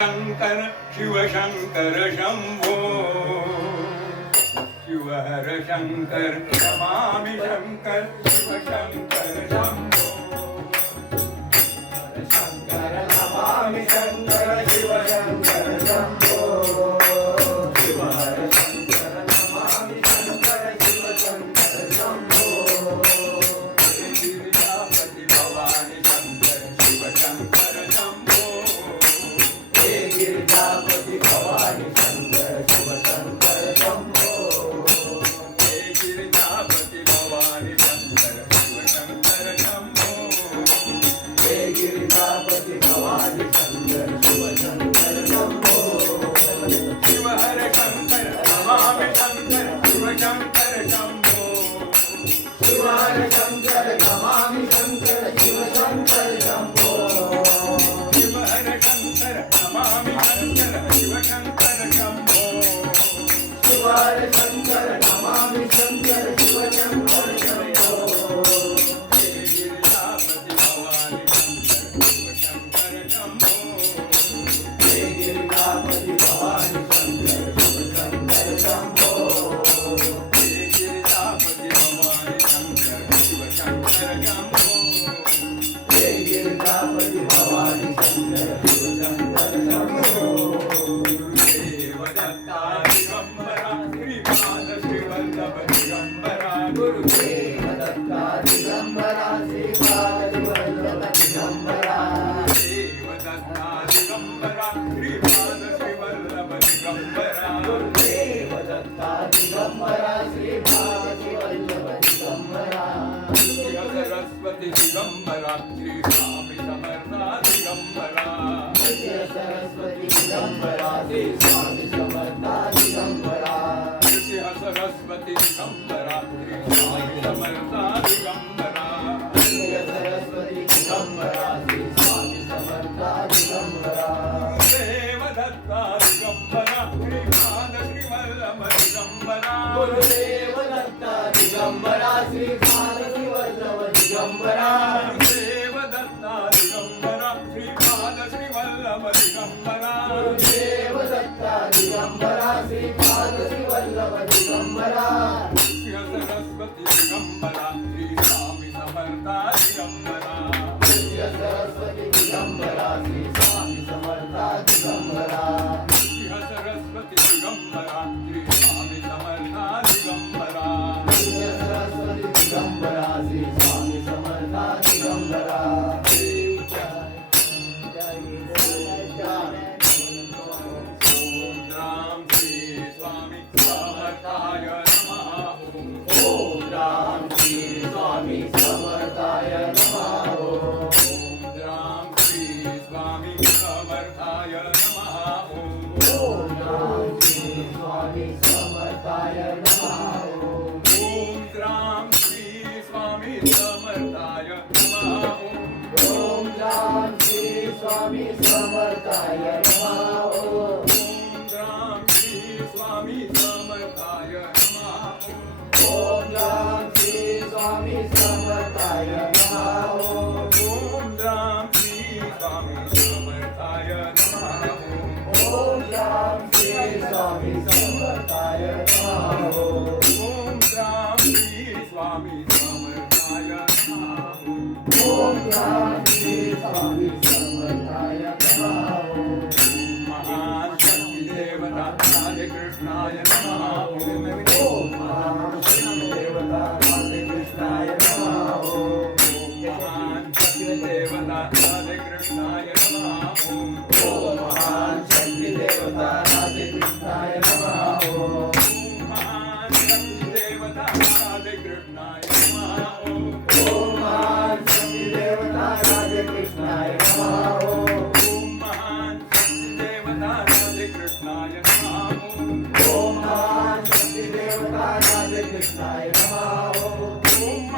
शंकर शिवशंकर शंभो शिवहर शंकर नमामि शंकर शिवशंकर शंभो शंकर नमामि शंकर शिवशंकर शंभो शिवहर शंकर नमामि शंकर शिवशंकर शंभो गिरिजापति भवानी शंकर शिवशंकर शंभो गिरिजापति भवानी शंकर शिवशंकर शंभो गिरिजापति भवानी शंकर शिवशंकर शंभो गिरिजापति भवानी शंकर शिवशंकर शंभो शिवहर शंकर नमामि शंकर शिवशंकर शंभो शिवहर शंकर नमामि शंकर शिवशंकर शंभो शिवहर शंकर नमामि शंकर शिवशंकर शंभो शिवहर शंकर नमामि शंकर शिवशंकर शंभो गिरिजापति भवानी शंकर शिवशंकर शंभो गिरिजापति भवानी शंकर शिवशंकर शंभो गिरिजापति भवानी शंकर शिवशंकर शंभो गिरिजापति भवानी शंकर शिवशंकर शंभो देवदत्ता दिगंबरा श्रीपाद श्रीवल्लभ दिगंबरा गुरुदेव दत्ता दिगंबरा श्रीपाद श्रीवल्लभ दिगंबरा देवदत्ता दिगंबरा श्रीपाद श्रीवल्लभ दिगंबरा गुरुदेव दत्ता दिगंबरा श्रीपाद श्रीवल्लभ दिगंबरा सरस्वती दिगंबरा श्री स्वामी समर्था दिगंबरा सरस्वती दिगंबरा श्री स्वामी समर्था दिगंबरा सरस्वती दिगंबरा श्री स्वामी समर्था दिगंबरा सरस्वती दिगंबरा श्री स्वामी समर्था दिगंबरा देवदत्ता दिगंबरा श्रीपाद श्रीवल्लभ दिगंबरा गुरुदेव दत्ता दिगंबरा श्रीपाद श्रीवल्लभ दिगंबरा देवदत्ता दिगंबरा श्रीपाद श्रीवल्लभ दिगंबरा देवदत्ता दिगंबरा श्रीपाद श्रीवल्लभ दिगंबरा सरस्वती दिगंबरा श्री स्वामी समर्था दिगंबरा सरस्वती दिगंबरा श्री स्वामी समर्था दिगंबरा सरस्वती दिगंबरा श्री स्वामी समर्था दिगंबरा सरस्वती दिगंबरा श्री स्वामी समर्था दिगंबरा राम श्री स्वामी समर्थाय नमः ओम राम श्री स्वामी समर्थाय नमः ओम राम श्री स्वामी समर्थाय नमः ओम राम श्री स्वामी समर्थाय नमः ओम राम श्री स्वामी समर्थाय नमः ओम राम श्री स्वामी समर्थाय नमः ओम राम श्री स्वामी समर्थाय नमः ओम राम श्री स्वामी समर्थाय नमः ओम राम श्री स्वामी समर्थाय नमः ओम राम श्री स्वामी समर्थाय नमः ओम राम श्री स्वामी समर्थाय नमः ओम राम श्री स्वामी समर्थाय नमः महान शक्ति देवता राधे कृष्णाय नमः ओम महान शक्ति देवता राधे कृष्णाय नमः ओम महान शक्ति देवता राधे कृष्णाय नमः ओम महान शक्ति देवता राधे कृष्णाय नमः ओम महान शक्ति देवता राधे कृष्णाय नमः ओम महान शक्ति देवता राधे कृष्णाय नमः ओम महान शक्ति देवता राधे कृष्णाय नमः ओम महान शक्ति देवता राधे कृष्णाय नमः ओम